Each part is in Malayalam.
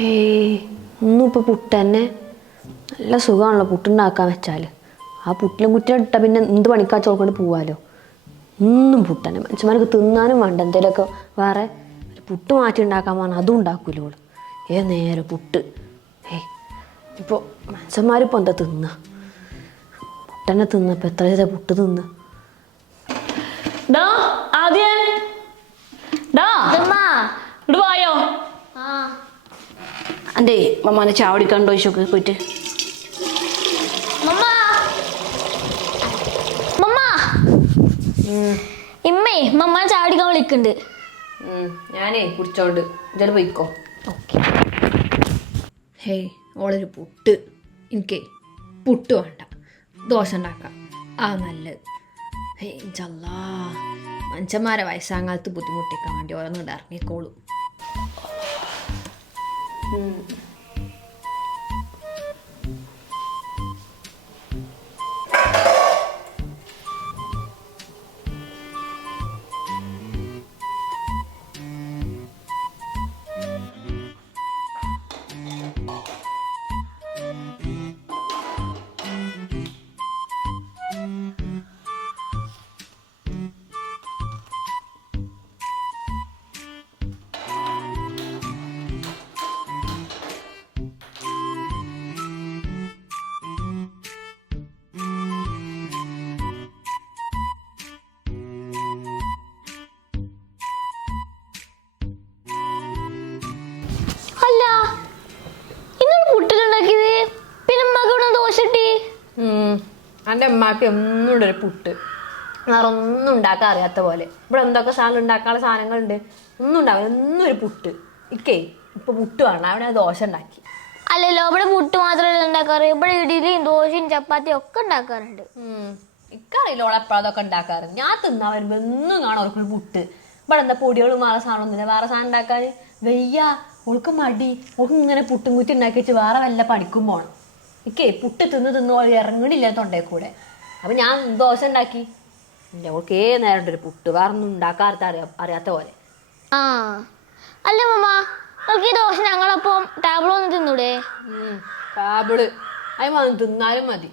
ഹേയ് ഒന്നും ഇപ്പോൾ പുട്ട് തന്നെ. നല്ല സുഖമാണല്ലോ പുട്ടുണ്ടാക്കാൻ വെച്ചാൽ ആ പുട്ടിലും കുറ്റിനും ഇട്ടാൽ പിന്നെ എന്ത് പണിക്കാ ചോക്കൊണ്ട് പോവാലോ? ഒന്നും പുട്ടന്നെ മനുഷ്യന്മാർക്ക് തിന്നാനും വേണ്ട. എന്തെങ്കിലുമൊക്കെ വേറെ ഒരു പുട്ട് മാറ്റി ഉണ്ടാക്കാൻ പറഞ്ഞാൽ അതും ഉണ്ടാക്കൂല ഏ നേരെ പുട്ട്. ഏയ് ഇപ്പോൾ മനുഷ്യന്മാരിപ്പോൾ എന്താ തിന്ന? പുട്ടന്നെ തിന്ന ഇപ്പം എത്ര ചെയ്താൽ പുട്ട് തിന്ന? ഡാ ആദ്യ ഡാ ഇങ്ങോട്ട് വായോ അന്റെ മമ്മാനെ ചാവടിക്കാണ്ടോ ചോക്ക് പോയിട്ട്? മമ്മ. മമ്മ. ഇമ്മേ മമ്മ ചാവടിക്കാൻ വിളിക്കുന്നുണ്ട്. ഞാനേ കുടിച്ചോണ്ട് ഇജ്ജ് പോയിക്കോ. ഹേയ് ഓളൊരു പുട്ട്. എനിക്കേ പുട്ട് വേണ്ട. ദോശ ഉണ്ടാക്കാം. ആ നല്ലത്. ഹേയ് ചല്ലാ മനുഷ്യന്മാരെ വയസ്സാകാലത്ത് ബുദ്ധിമുട്ടിക്കാൻ വേണ്ടി ഓരോന്നും ഇറങ്ങിക്കോളും. അല്ല എന്റെ അമ്മാക്ക് എന്നും ഉണ്ട് ഒരു പുട്ട്. വേറെ ഒന്നും ഉണ്ടാക്കാൻ അറിയാത്ത പോലെ. ഇവിടെ എന്തൊക്കെ സാധനം ഉണ്ടാക്കാനുള്ള സാധനങ്ങളുണ്ട്. ഒന്നും ഉണ്ടാവില്ല. എന്നും ഒരു പുട്ട്. ഇക്കേ ഇപ്പൊ പുട്ട് വേണം. അവിടെ ദോശ ഉണ്ടാക്കി. അല്ലല്ലോ ഇവിടെ പുട്ട് മാത്രമല്ല ഉണ്ടാക്കാറ്? ഇവിടെ ഇഡലിയും ദോശയും ചപ്പാത്തിയും ഒക്കെ ഉണ്ടാക്കാറുണ്ട്. ഇക്കറിയില്ല ഓളെ എപ്പോഴും അതൊക്കെ ഉണ്ടാക്കാറ്. ഞാൻ തിന്നാൻ വരുമ്പോ എന്നും കാണാം അവർക്കൊരു പുട്ട്. ഇവിടെ എന്താ പൊടികളും വേറെ സാധനം ഒന്നുമില്ല. വേറെ സാധനം ഉണ്ടാക്കാൻ വെയ്യ. ഓൾക്ക് മടി. ഓൾക്ക് ഇങ്ങനെ പുട്ടും കുറ്റി ഉണ്ടാക്കി വെച്ച് വേറെ വല്ല പണിക്കും പോണം. ഇക്കേ പുട്ട് തിന്ന് തിന്ന് ഇറങ്ങണില്ല തൊണ്ടേ കൂടെ. അപ്പൊ ഞാൻ ദോശ ഉണ്ടാക്കി. ഓൾക്ക് ഏ നേരം ഒരു പുട്ട്? വേറൊന്നും ഉണ്ടാക്കാത്ത അറിയാ അറിയാത്ത പോലെ. ആ. അല്ല മമ്മ നമുക്ക് ഈ ദോശ ഞങ്ങളപ്പം ടാബിൾ ഒന്ന് തിന്നൂടെ? ടാബിൾ അതിന് വന്ന് തിന്നാലും മതി.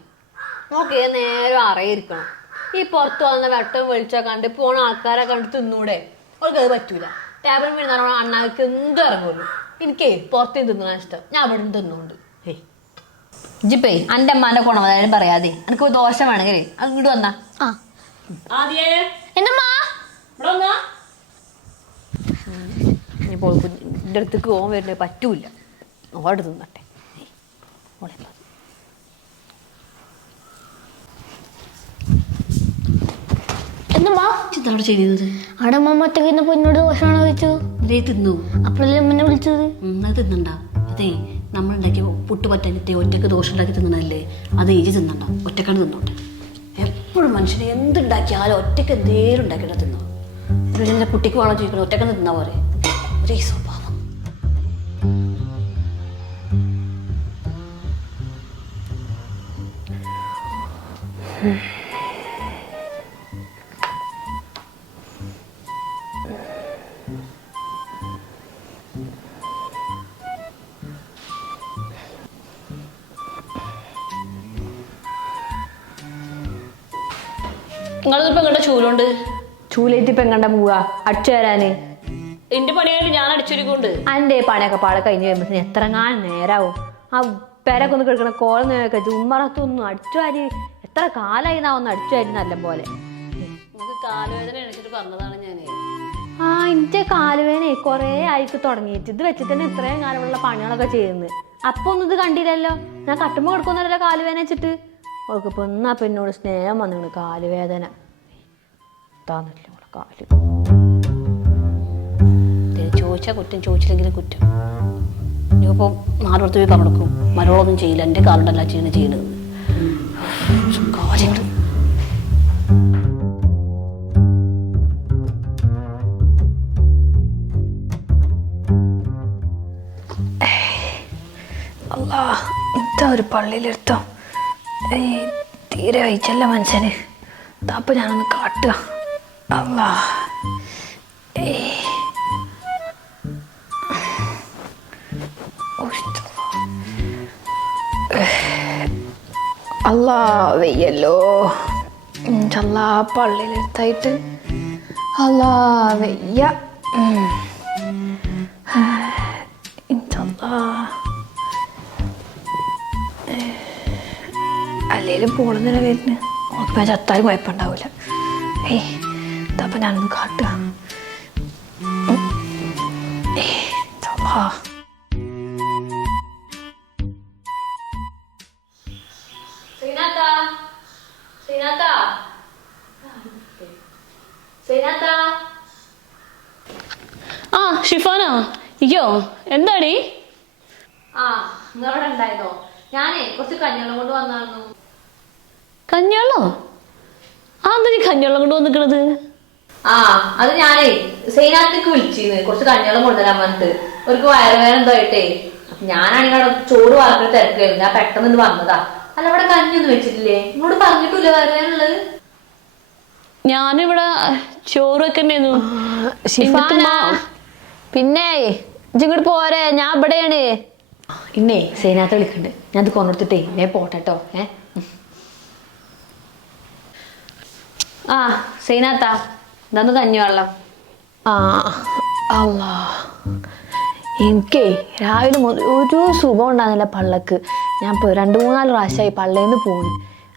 നോക്കേ നേരം അറിയിരിക്കണം ഈ പുറത്ത് വന്ന വെട്ടം വെളിച്ചം കണ്ട് പോണ ആൾക്കാരെ കണ്ട് തിന്നൂടെ. അവൾക്ക് അത് പറ്റൂല. ടാബിൾ വീഴുന്ന അണ്ണാക്ക് എന്തും ഇറങ്ങുള്ളൂ. എനിക്കേ പുറത്തേ തിന്നാൻ ഇഷ്ടം. ഞാൻ അവിടെ നിന്ന് തിന്നുകൊണ്ട് ഏയ് അന്റെ അമ്മാന്റെ അമ്മാന്റെ അതായത് പറയാതെ. എനിക്ക് ദോശ വേണമെങ്കിൽ അത് ഇങ്ങോട്ട് വന്നാ. ആ. എന്റെ അടുത്തേക്ക് പോകാൻ വരുന്നത് പറ്റൂല. ഓടെ തിന്നട്ടെ എന്താണ് ചെയ്യുന്നത് അവിടെ അമ്മ പൊന്നോട് ദോഷമാണോ ചോദിച്ചു? തിന്നു. അപ്പോഴല്ലേ അമ്മനെ വിളിച്ചത്? തിന്നണ്ട. അതേ നമ്മൾ ഉണ്ടാക്കിയ പുട്ട് പറ്റാനിട്ട് ഒറ്റയ്ക്ക് ദോഷം ഉണ്ടാക്കി തിന്നണല്ലേ അത് ഏജ് തിന്നണ്ട. ഒറ്റക്കാണ് തിന്നോട്ടെ. എപ്പോഴും മനുഷ്യനെ എന്തുണ്ടാക്കിയാലും ഒറ്റയ്ക്ക് എന്തേലും ഉണ്ടാക്കിയിട്ട് തിന്നോ. ഒരു എന്റെ കുട്ടിക്ക് വേണോ ചോദിക്കണം ഒറ്റയ്ക്ക് തിന്നാ പോരെ. ഒരേ സ്വഭാവം. നിങ്ങളിപ്പോ എങ്ങോട്ടാ ചൂലുണ്ട് ചൂലേറ്റ് ഇപ്പം എങ്ങണ്ട പോവാ? അടിച്ചു തരാന് എന്റെ പണിയായിട്ട് ഞാൻ അടിച്ചൊരുക്കൊണ്ട് അന്റെ പണിയൊക്കെ പാടെ കഴിഞ്ഞ് വരുമ്പോൾ എത്ര കാലം നേരാവും. ആ പെരൊക്കെ ഒന്ന് കിടക്കണ കോൾ നേരൊക്കെ ഉമ്മറത്തൊന്നും അടിച്ചു വാരി. എത്ര കാലായി നാ ഒന്ന് അടിച്ചു വാരി നല്ല പോലെ. കാലുവേദന പറഞ്ഞതാണ് ഞാൻ ആ കുറേ ആയിക്ക് തുടങ്ങിയിട്ട്. ഇത് വെച്ചിട്ട് തന്നെ ഇത്രയും കാലമുള്ള പണികളൊക്കെ ചെയ്യുന്നത്. അപ്പൊ ഒന്നും ഇത് കണ്ടില്ലല്ലോ? ഞാൻ കട്ടുമ്പോ കിടക്കുന്നല്ലോ കാലുവേന വെച്ചിട്ട്. അവൾക്ക് ഇപ്പൊ എന്നാ എന്നോട് സ്നേഹം വന്നിങ്ങനെ കാലുവേദന. താന്നില്ല അവളെ കാൽ. ചോദിച്ചാൽ കുറ്റം ചോദിച്ചില്ലെങ്കിലും കുറ്റം. ഇനിയിപ്പോൾ നാലോടത്ത് പോയി പറഞ്ഞെടുക്കും. മരോളൊന്നും ചെയ്യില്ല എന്റെ കാലുണ്ടല്ല ചെയ്യണ ചെയ്യണത്. കാര്യങ്ങൾ ഒരു പള്ളിയിലെടുത്തോ. തീരെ വഹിച്ചല്ല മനുഷ്യന്. താപ്പ ഞാനൊന്ന് കാട്ടുക. അല്ലാ അല്ലാ വെയ്യല്ലോ. ചല്ലാ പള്ളിയിലെടുത്തായിട്ട് അല്ലാ വെയ്യ. അല്ലേലും പോണെന്നല്ല വരുന്നു. ഓർക്കുമ്പോ ചത്താലും കുഴപ്പമുണ്ടാവില്ല ഏയ് ഇതപ്പം ഞാനൊന്ന് കാട്ടുക. ആ ഷിഫാനാ അയ്യോ എന്താടി? ആ നിങ്ങളവിടെ ഉണ്ടായതോ? ഞാനേ കുറച്ച് കഞ്ഞിവെള്ളം കൊണ്ട് വന്നായിരുന്നു. കഞ്ഞിവെള്ളോ ആ എന്താ നീ കഞ്ഞിവെള്ളം കൊണ്ട് വന്നിക്കണത്? ആ അത് ഞാനേ സൈനാഥിക്ക് വിളിച്ചിരുന്നു കുറച്ച് കഞ്ഞിവെള്ളം കൊണ്ടുവരാൻ പറഞ്ഞിട്ട്. അവർക്ക് വയറുവേദന എന്തോ ആയിട്ടേ ഞാനാണെങ്കിൽ അവിടെ ചോറ് വാർക്കുന്ന തിരക്കായിരുന്നു. ഞാൻ പെട്ടെന്ന് വന്നതാ. അല്ല അവിടെ കഞ്ഞൊന്നും വെച്ചിട്ടില്ലേ? നിങ്ങളോട് പറഞ്ഞിട്ടില്ല വയറുവേദനുള്ളത് ഞാനിവിടെ ചോറ് വെക്കണ്ടായിരുന്നു ഷിഫാന. പിന്നെ ഇങ്ങോട്ട് പോരെ. ഞാൻ ഇവിടെയാണ്. ഇന്നേ സേനാത്ത് വിളിക്കണ്ട്. ഞാൻ അത് കൊണ്ടെടുത്തിട്ടേ ഇന്നേ പോട്ടെട്ടോ. ഏ? ആ സൈനാഥ എന്താന്ന് കഞ്ഞിവെള്ളം ആ അല്ലാ എനിക്കേ രാവിലെ മുതൽ ഒരു സുഖം ഉണ്ടാകുന്നില്ല പള്ളക്ക്. ഞാൻ ഇപ്പോൾ രണ്ട് മൂന്നാൽ പ്രാവശ്യമായി പള്ളേന്ന് പോണു.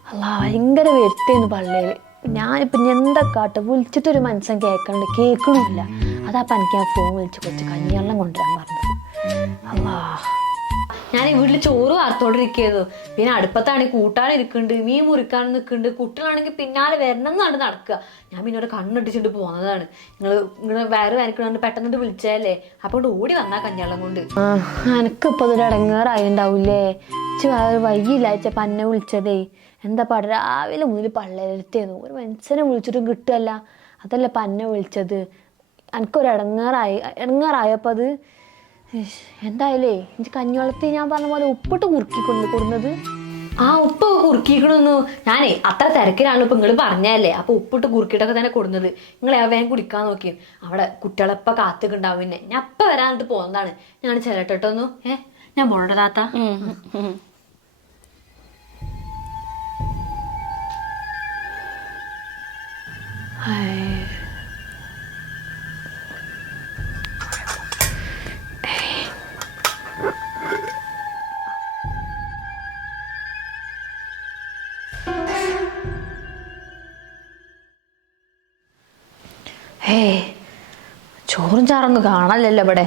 അല്ല ഭയങ്കര വരുത്തേന്ന് പള്ളയിൽ ഞാനിപ്പം എന്താ കാട്ട് വിളിച്ചിട്ടൊരു മനസ്സൻ കേൾക്കണ്ട് കേൾക്കണില്ല അതാപ്പം എനിക്ക് ആ ഫോൺ വിളിച്ച് കുറച്ച് കഞ്ഞിവെള്ളം കൊണ്ടുവരാൻ പറഞ്ഞത്. അല്ലാ ഞാൻ ഈ വീട്ടിൽ ചോറ് വാർത്തോണ്ടിരിക്കുന്നു പിന്നെ അടുപ്പത്താണെങ്കിൽ കൂട്ടാൻ ഇരിക്കുന്നുണ്ട് മീൻ മുറിക്കാൻ നിൽക്കുന്നുണ്ട് കുട്ടികളാണെങ്കിൽ പിന്നാലെ വരണം എന്നാണ് നടക്കുക. ഞാൻ പിന്നെ കണ്ണിട്ടിച്ചിട്ട് പോകുന്നതാണ് നിങ്ങൾ ഇങ്ങനെ വേറെ വരക്കണോണ്ട് പെട്ടെന്ന് വിളിച്ചാലേ അപ്പോൾ ഓടി വന്നാ കഞ്ഞാളം കൊണ്ട്. എനിക്കിപ്പോൾ അതൊരു ഇടങ്ങേറായിണ്ടാവൂലേ വൈകില്ലാച്ച പന്നെ വിളിച്ചതേ. എന്താ പാട? രാവിലെ മുതൽ പള്ളയിലെടുത്തേന്നു ഒരു മനുഷ്യനെ വിളിച്ചിട്ടും കിട്ടുമല്ല അതല്ല പന്നെ വിളിച്ചത്. എനിക്കൊരു ഇടങ്ങാറായി ഇടങ്ങാറായപ്പോൾ അത് എന്തായാലേ എനിക്ക് കഞ്ഞിവെള്ളത്തിൽ ഞാൻ പറഞ്ഞ പോലെ ഉപ്പിട്ട് കുറുക്കിക്കൊണ്ട് കൊടുന്നത്. ആ ഉപ്പ് കുറുക്കിക്കണമെന്നു ഞാനേ അത്ര തിരക്കിലാണ് ഇപ്പൊ നിങ്ങൾ പറഞ്ഞല്ലേ അപ്പൊ ഉപ്പിട്ട് കുറുക്കിട്ടൊക്കെ തന്നെ കൊടുന്നത്. നിങ്ങൾ ആ വേഗം കുടിക്കാൻ നോക്കി അവിടെ കുട്ടികളെപ്പ കാത്തുക്കുണ്ടാവും പിന്നെ. ഞാൻ അപ്പ വരാനിട്ട് പോകുന്നതാണ് ഞാൻ ചെല്ലട്ടോന്നു ഏ? ഞാൻ പോണ്ടതാത്ത ഹേ ചാറൊന്നും കാണാനില്ലല്ലോ ഇവിടെ.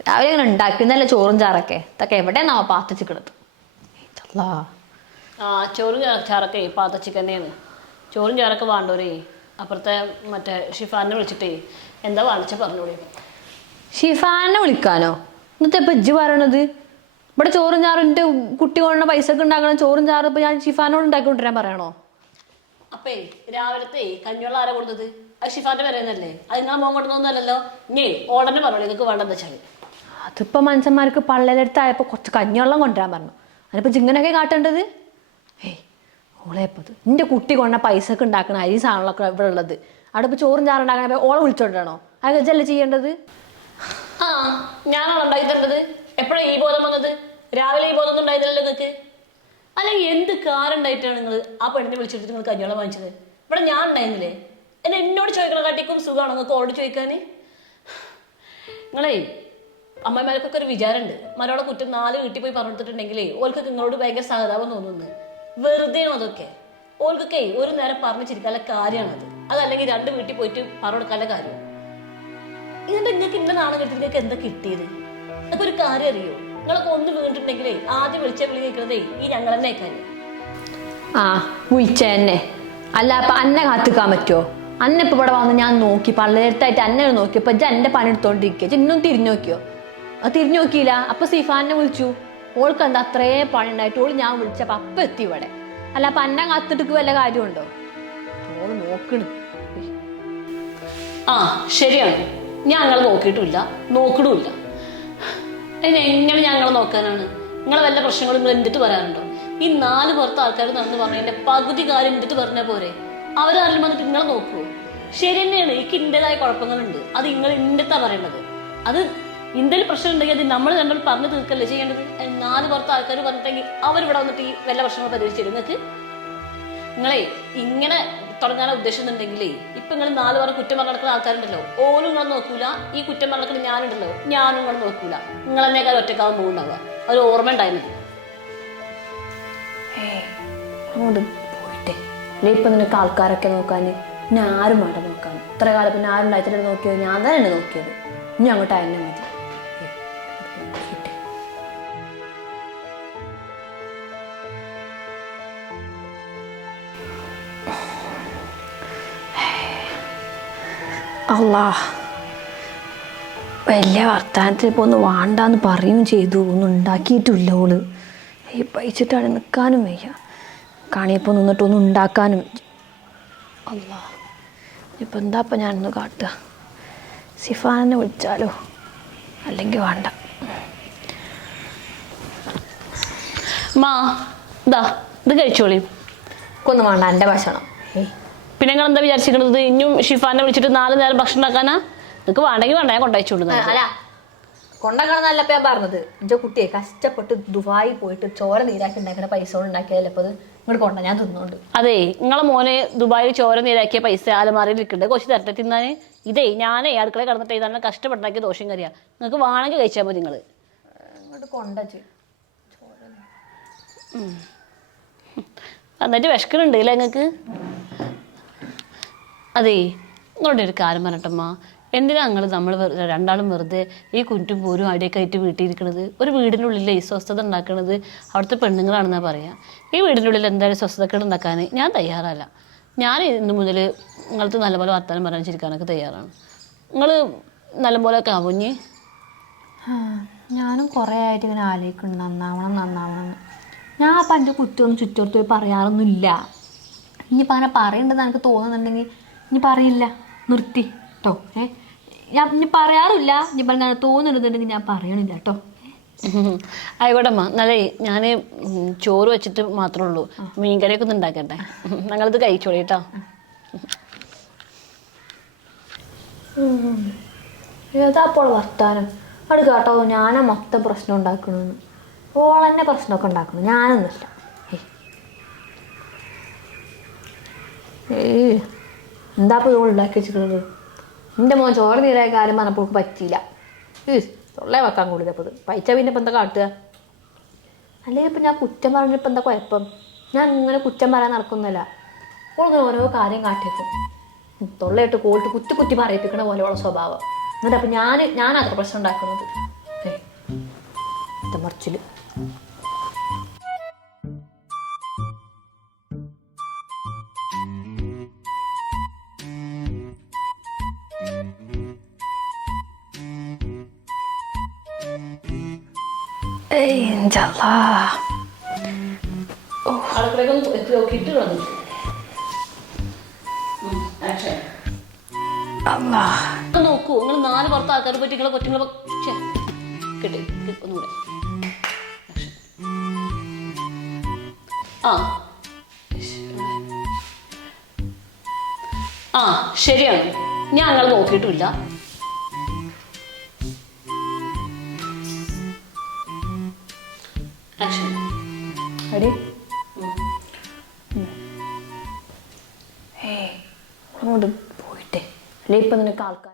രാവിലെ ഇങ്ങനെ ഉണ്ടാക്കുന്നല്ലേ ചോറും ചാറൊക്കെ ഇതൊക്കെ എവിടെയാണാവോ പാത്തച്ചിക്കണത് ആ ചോറും ചാറൊക്കെ പാത്തച്ചിക്ക് തന്നെയാണ് ചോറും ചാറൊക്കെ വേണ്ടോരേ അപ്പുറത്തെ മറ്റേ ഷിഫാനെ വിളിച്ചിട്ടേ എന്താ വാങ്ങിച്ച പറഞ്ഞോളി ഷിഫാനെ വിളിക്കാനോ? എന്നിട്ട് ഇപ്പൊ ഇജ്ജ് പറയണത്? ഇവിടെ ചോറും ചാറും എന്റെ കുട്ടി കൊണ്ട പൈസ ഒക്കെ ഉണ്ടാക്കണം ചോറും ചാറും ഇപ്പൊ ഞാൻ ഷിഫാനോട് ഉണ്ടാക്കി കൊണ്ടുവരാൻ പറയണോ? അപ്പേ രാവിലത്തെ കഞ്ഞിവെള്ളം ആരാ കൊടുത്തത് ഷിഫാന്റെ പറയുന്നല്ലേ അത് നിങ്ങളെ മോൻ കൊണ്ടുവന്നല്ലോ ഇനി ഓടനെ പറഞ്ഞു നിങ്ങൾക്ക് വേണ്ടെന്ന് വെച്ചാൽ അതിപ്പോ മനുഷ്യന്മാർക്ക് പള്ളയിലെടുത്തായപ്പോ കുറച്ച് കഞ്ഞിവെള്ളം കൊണ്ടുവരാൻ പറഞ്ഞു. അതിനിപ്പോ ചിങ്ങനൊക്കെ കാട്ടേണ്ടത്? ഏയ് ഓളെപ്പത് എന്റെ കുട്ടി കൊണ്ട പൈസ ഒക്കെ ഉണ്ടാക്കണ അരി സാധനങ്ങളൊക്കെ ഇവിടെ ഉള്ളത്. അവിടെ ഇപ്പൊ ചോറും ചാറും ഉണ്ടാക്കണ ഓളെ വിളിച്ചോണ്ടാണോ അത് ഇജ്ജല്ലേ ചെയ്യേണ്ടത്? ആ ഞാനാണോ ഉണ്ടാക്കി തരേണ്ടത് എപ്പോഴാണ് ഈ ബോധം വന്നത്? രാവിലെ ഈ ബോധം ഒന്നും ഉണ്ടായിരുന്നില്ലല്ലോ നിങ്ങൾക്ക്. അല്ലെങ്കിൽ എന്ത് കാറുണ്ടായിട്ടാണ് നിങ്ങൾ ആ പെണ്ണിനെ വിളിച്ചെടുത്തിട്ട് നിങ്ങൾ കഞ്ഞോളം വാങ്ങിച്ചത്? ഇവിടെ ഞാൻ ഉണ്ടായിരുന്നില്ലേ? എന്നെ എന്നോട് ചോദിക്കണ കാട്ടിക്കും സുഖമാണോ നിങ്ങൾക്ക് ഓടി ചോദിക്കാൻ നിങ്ങളേ അമ്മമാർക്കൊക്കെ ഒരു വിചാരമുണ്ട് മരോടെ കുറ്റം നാല് വീട്ടിൽ പോയി പറഞ്ഞിട്ടുണ്ടെങ്കിലേ ഓൾക്കൊക്കെ നിങ്ങളോട് ഭയങ്കര സഹതാപം തോന്നുന്നു. വെറുതെ അതൊക്കെ? ഓൽക്കൊക്കെ ഒരു നേരം പറഞ്ഞു ചിരിക്കാനുള്ള കാര്യമാണത്. അതല്ലെങ്കിൽ രണ്ട് വീട്ടിൽ പോയിട്ട് പറഞ്ഞു കൊടുക്കാനുള്ള കാര്യം. ഇതിന്റെ നിങ്ങൾക്ക് ഇന്ന നാളെ കിട്ടി നിങ്ങൾക്ക് എന്താ കിട്ടിയത്? അപ്പൊ ഒരു കാര്യം അറിയോ? നിങ്ങളൊക്കെ ഒന്ന് വീണിട്ടുണ്ടെങ്കിലേ ആദ്യം വിളിച്ച വിളി കേൾക്കുന്നതേ ഈ ഞങ്ങൾ തന്നെ ആ വിളിച്ച എന്നെ. അല്ല അപ്പൊ അന്നെ കാത്തിക്കാൻ പറ്റുമോ അന്നെ ഇപ്പൊ ഇവിടെ വന്ന് ഞാൻ നോക്കി പള്ളേരത്തായിട്ട് അന്നെ നോക്കി. ഇജ്ജ എന്റെ എന്റെ പണി എടുത്തോണ്ടിരിക്കുക ഇന്നും തിരിഞ്ഞു നോക്കിയോ? അത് തിരിഞ്ഞു നോക്കിയില്ല? അപ്പോൾ സിഫാനെ വിളിച്ചു. ഓൾക്ക് എന്താ അത്രേ പണി ഉണ്ടായിട്ട് ഓൾ ഞാൻ വിളിച്ചപ്പോൾ അപ്പൊ എത്തി ഇവിടെ. അല്ല അപ്പൊ അന്നെ കാത്തിട്ട് വല്ല കാര്യമുണ്ടോ? ഓൾ നോക്കണ്. ആ ശരിയാണ്. ഞാൻ അങ്ങനെ നോക്കിയിട്ടില്ല. അതിന് എങ്ങനെ ഞങ്ങൾ നോക്കാനാണ്? നിങ്ങളെ വല്ല പ്രശ്നങ്ങളും നിങ്ങൾ എന്തിട്ട് പറയാറുണ്ടോ ഈ നാല് പുറത്ത് ആൾക്കാർ നടന്ന് പറഞ്ഞതിന്റെ പകുതി കാര്യം എന്തിട്ട് പറഞ്ഞാൽ പോരെ. അവരാരെങ്കിലും വന്നിട്ട് നിങ്ങളെ നോക്കൂ. ശരി തന്നെയാണ്. എനിക്ക് ഇന്റേതായ കുഴപ്പങ്ങളുണ്ട്. അത് നിങ്ങൾ ഇന്റെത്താ പറയേണ്ടത് അത് എന്തെങ്കിലും പ്രശ്നം ഉണ്ടെങ്കിൽ അത് നമ്മൾ രണ്ടും പറഞ്ഞു തീർക്കല്ലേ ചെയ്യേണ്ടത്? നാല് പുറത്ത് ആൾക്കാർ പറഞ്ഞിട്ടെങ്കിൽ അവരിവിടെ വന്നിട്ട് ഈ വല്ല പ്രശ്നങ്ങൾ പരിഹരിച്ചു നിങ്ങൾക്ക് നിങ്ങളെ ഇങ്ങനെ തുടങ്ങാൻ ഉദ്ദേശിക്കുന്നുണ്ടെങ്കിലേ ഇപ്പൊ നിങ്ങൾ നാല് പേർ കുറ്റം പറഞ്ഞു നടക്കുന്ന ആൾക്കാരുണ്ടല്ലോ. ഓരും നിങ്ങൾ നോക്കൂല. ഈ കുറ്റം പറഞ്ഞു നടക്കുന്ന ഞാനുണ്ടല്ലോ. ഞാനും നിങ്ങൾ നോക്കൂല. നിങ്ങൾ എന്നേക്കാൾ ഒറ്റക്കാവും പോകുന്നുണ്ടാവുക. ഒരു ഓർമ്മ ഉണ്ടായിരുന്നു അല്ലെ ഇപ്പം നിനക്ക് ആൾക്കാരൊക്കെ നോക്കാൻ ഞാൻ ആരും വേണ്ട നോക്കാൻ. ഇത്ര കാലം പിന്നെ ആരും ഉണ്ടായിട്ട് നോക്കിയത്. ഞാൻ തന്നെയാണ് നോക്കിയത്. ഇനി അങ്ങോട്ട് അയന്നെ മതി. അല്ലാ വലിയ വർത്തമാനത്തിൽ ഇപ്പോൾ ഒന്ന് വേണ്ടാന്ന് പറയും ചെയ്തു. ഒന്നും ഉണ്ടാക്കിയിട്ടില്ല ഓൾ. ഈ പൈച്ചിട്ടാണ് നിൽക്കാനും വയ്യ. കാണിയപ്പോൾ നിന്നിട്ടൊന്നും ഉണ്ടാക്കാനും അല്ല ഇപ്പം എന്താ അപ്പം ഞാനൊന്ന് കാട്ടുക? സിഫാനെ വിളിച്ചാലോ? അല്ലെങ്കിൽ വേണ്ട. മാ ഇതാ ഇത് കഴിച്ചോളീ. ഒന്നും വേണ്ട എന്റെ ഭക്ഷണം. പിന്നെ നിങ്ങൾ എന്താ വിചാരിച്ചിരിക്കുന്നത്? ഇനിയും ഷിഫാനെ വിളിച്ചിട്ട് നാല് നേരം ഭക്ഷണം ഉണ്ടാക്കാനാ? നിങ്ങൾക്ക് വേണ്ടെങ്കിൽ വേണ്ട ഞാൻ കൊണ്ടയച്ചോളൂ അല്ല കൊണ്ടാക്കണമെന്നല്ല ഞാൻ പറഞ്ഞത്. എന്റെ കുട്ടിയെ കഷ്ടപ്പെട്ട് ദുബായി പോയിട്ട് ചോര നീരാക്കി ഉണ്ടാക്കുന്ന പൈസ കൊണ്ട് ഉണ്ടാക്കിയാലപ്പോൾ അത് ഇങ്ങോട്ട് കൊണ്ട ഞാൻ തിന്നുകൊണ്ട് അതെ നിങ്ങളെ മോനെ ദുബായിൽ ചോര നീരാക്കിയ പൈസ അലമാറിയിൽ ഇരിക്കണ്ടേ കൊച്ചു തരട്ടെ തിന്നാന്. ഇതേ ഞാനേ അടുക്കള കിടന്നിട്ട് ഇതാണ് കഷ്ടപ്പെട്ടുണ്ടാക്കിയ ദോഷം കറിയാ. നിങ്ങൾക്ക് വേണമെങ്കിൽ കഴിച്ചാൽ മതി നിങ്ങൾ ഇങ്ങോട്ട് കൊണ്ടച്ച് എന്നിട്ട് വിശക്കുന്നുണ്ട് അല്ലേ നിങ്ങൾക്ക് അതേ നിങ്ങളുടെ ഒരു കാര്യം പറഞ്ഞിട്ടമ്മ. എന്തിനാ നിങ്ങൾ നമ്മൾ രണ്ടാളും വെറുതെ ഈ കുറ്റും പോരും അടിയൊക്കെ ആയിട്ട് വീട്ടിൽ ഇരിക്കണത് ഒരു വീടിന്റെ ഉള്ളിൽ ഈ സ്വസ്ഥത ഉണ്ടാക്കണത് അവിടുത്തെ പെണ്ണുങ്ങളാണെന്നാ പറയാം. ഈ വീടിന്റെ ഉള്ളിൽ എന്തായാലും സ്വസ്ഥതക്കേട് ഉണ്ടാക്കാൻ ഞാൻ തയ്യാറല്ല. ഞാൻ ഇന്ന് മുതൽ നിങ്ങൾക്ക് നല്ലപോലെ വർത്താനം പറയാൻ ചിരിക്കാനൊക്കെ തയ്യാറാണ്. നിങ്ങൾ നല്ലപോലെ ഒക്കെ ആവുഞ്ഞ് ഞാനും കുറേ ആയിട്ട് ഇങ്ങനെ ആലോചിക്കുന്നു നന്നാവണം നന്നാവണം ഞാൻ അപ്പം എന്റെ കുറ്റമൊന്നും ചുറ്റോർത്ത് പറയാറൊന്നുമില്ല ഇനിയിപ്പോൾ അങ്ങനെ പറയേണ്ടത് എനിക്ക് തോന്നുന്നുണ്ടെങ്കിൽ ഇനി പറയില്ല. നിർത്തി. കേട്ടോ. ഏ? ഞാൻ ഇനി പറയാറില്ല. ഇനി പറഞ്ഞാൽ തോന്നുന്നുണ്ടെങ്കിൽ ഞാൻ പറയണില്ല കേട്ടോ. ആയിക്കോട്ടമ്മ എന്നാലേ ഞാൻ ചോറ് വെച്ചിട്ട് മാത്രമേ ഉള്ളൂ. മീൻകറിയൊക്കെ ഒന്ന് ഉണ്ടാക്കട്ടെ. ഞങ്ങളിത് കഴിച്ചോളി കേട്ടോ. ഏതാ അപ്പോൾ വർത്താനം? അത് കേട്ടോ ഞാനാ മൊത്തം പ്രശ്നം ഉണ്ടാക്കണമെന്ന് ഓളന്നെ പ്രശ്നമൊക്കെ ഉണ്ടാക്കണം. ഞാനൊന്നുമില്ല. എന്താ ഇപ്പോൾ ഇവൾ ഉണ്ടാക്കി വെച്ചിട്ടുള്ളത് എന്റെ മോൻ ചോറ് നീരായ കാര്യം പറഞ്ഞപ്പോൾ പറ്റിയില്ല. തൊള്ളേ വെക്കാൻ കൂടുതലപ്പോൾ പൈച്ച പിന്നെ ഇപ്പം എന്താ കാട്ടുക? അല്ലെങ്കിൽ ഇപ്പം ഞാൻ കുറ്റം പറഞ്ഞിപ്പോൾ എന്താ കുഴപ്പം? ഞാൻ ഇങ്ങനെ കുറ്റം പറയാൻ നടക്കുന്നില്ല ഓളിങ്ങനെ ഓരോ കാര്യം കാട്ടിയേക്കും ഉം, തൊള്ളയിട്ട് കോട്ട് കുറ്റി കുത്തി പറയിപ്പിക്കണ പോലെ ഉള്ള സ്വഭാവം. എന്നിട്ട് അപ്പം ഞാൻ ഞാനത്ര പ്രശ്നം ഉണ്ടാക്കുന്നത്. മറിച്ചില്ല അടുക്കളയൊക്കെ ഒന്ന് എത്തി നോക്കിയിട്ട് വന്നു അല്ലാ നോക്കൂ നിങ്ങൾ നാല് പുറത്ത് ആൾക്കാർ പറ്റി നിങ്ങളെ കൊച്ചുങ്ങളെ കിട്ടി ഒന്നുകൂടെ. ആ. ആ ശരിയാണ്. ഞാൻ അങ്ങനെ നോക്കിയിട്ടുമില്ല ഏയ് അങ്ങോട്ട് പോയിട്ടെ അല്ലെ ഇപ്പം നിനക്ക് ആൾക്കാർ